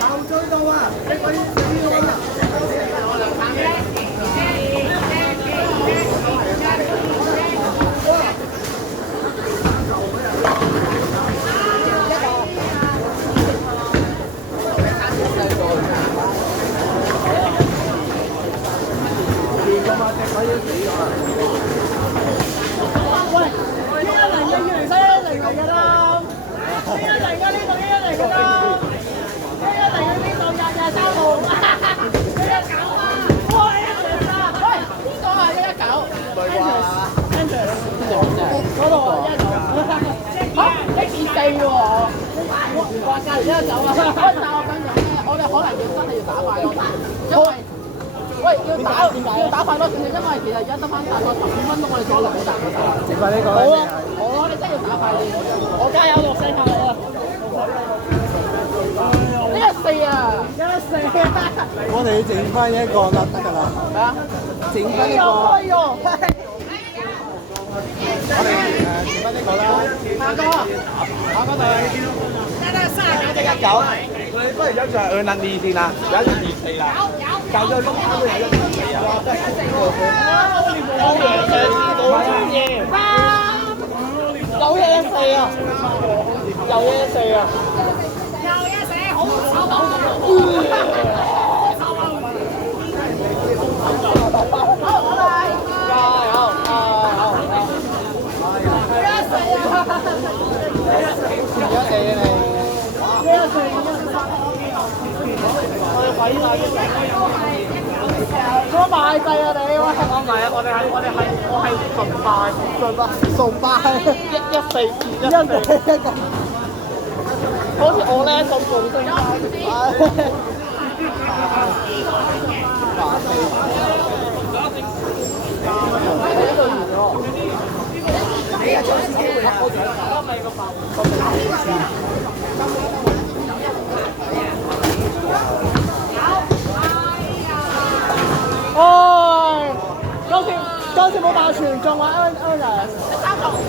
後追到啊！你快啲啊！喂，要打快多少少，因為其實而家得翻大概15分鐘，我哋再落好大個手。食飯呢個好啊，好啊，你真係要打快啲。我加油落聲下我啊！114啊！114啊！我哋整翻一個啦，得㗎啦。咩啊？整翻呢個。哎呦！我哋整翻呢個啦。下個隊。119。我哋不如一場2先啦，有一場2-4啦。就咗碌卡都有1-4啊。有114啊！有114啊！好手抖！我賣制啊你！我唔係啊！我係崇拜114好似我咧咁共聲唉，嗰次冇爆全中啊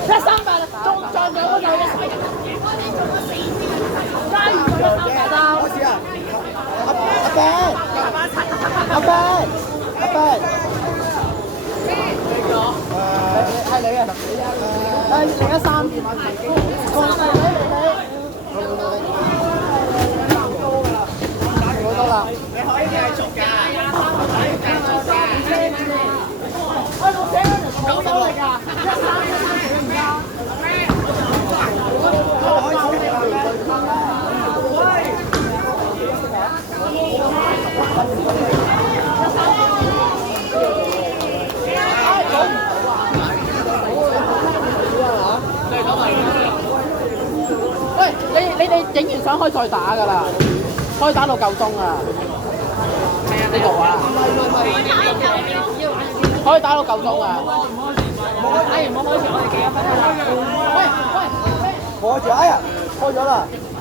！138中咗嗰就加完咗138開始啊！阿伯，係你啊！013，過嚟好多啦！你可以繼續㗎，我寫嗰條好多嚟㗎，133唔加。喂，你哋影完相可以再打㗎啦，可以打到夠鐘啊！呢度啊，可以打到夠鐘啊！打完冇開始，我哋幾多分啊？喂，開住，哎呀，開咗啦！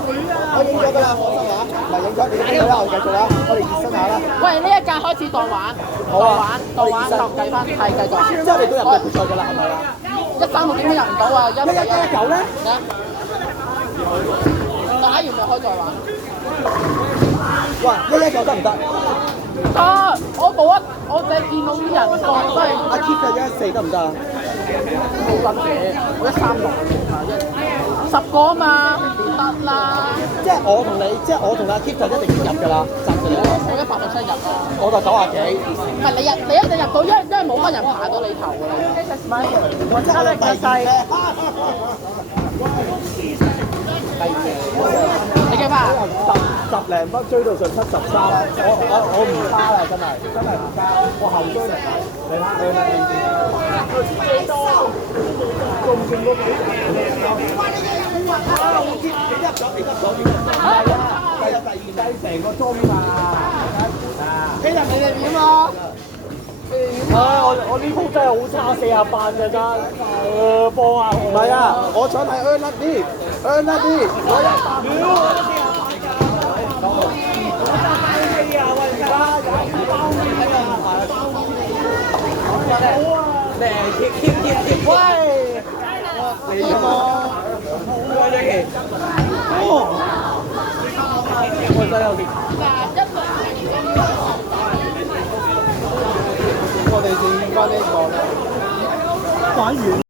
我影咗㗎啦，放心嚇，唔係影咗，你影咗啦，我哋繼續啦，我哋熱身下啦。喂，呢一屆開始當玩，當玩就計翻，係繼續。即係我哋都入到決賽㗎啦，係咪啊？136點解入唔到啊？119咧？打完咪開再玩。哇！119得唔得？得，我淨係見到啲人個都係阿 Keith 嘅114得唔得啊？冇咁嘅，我13610個啊嘛，得啦。即係我同阿 Keith 就一定要入㗎啦，暫時。我100%入啊！我就90幾。唔係你一定入到，因為冇乜人爬到你頭㗎啦。唔係，我真係第二咧。你幾怕？十零分追到上73，我唔差啦，真係唔差，我後追嚟睇，你睇幾多？仲勁過幾係啊，第二計成個鐘嘛，你哋點啊？我呢鋪真係好差，48嘅咋，幫下我。唔係啊，我想睇 earn 一啲，喂，嚟咗，哦，我真有啲。我哋試翻呢個啦，玩完。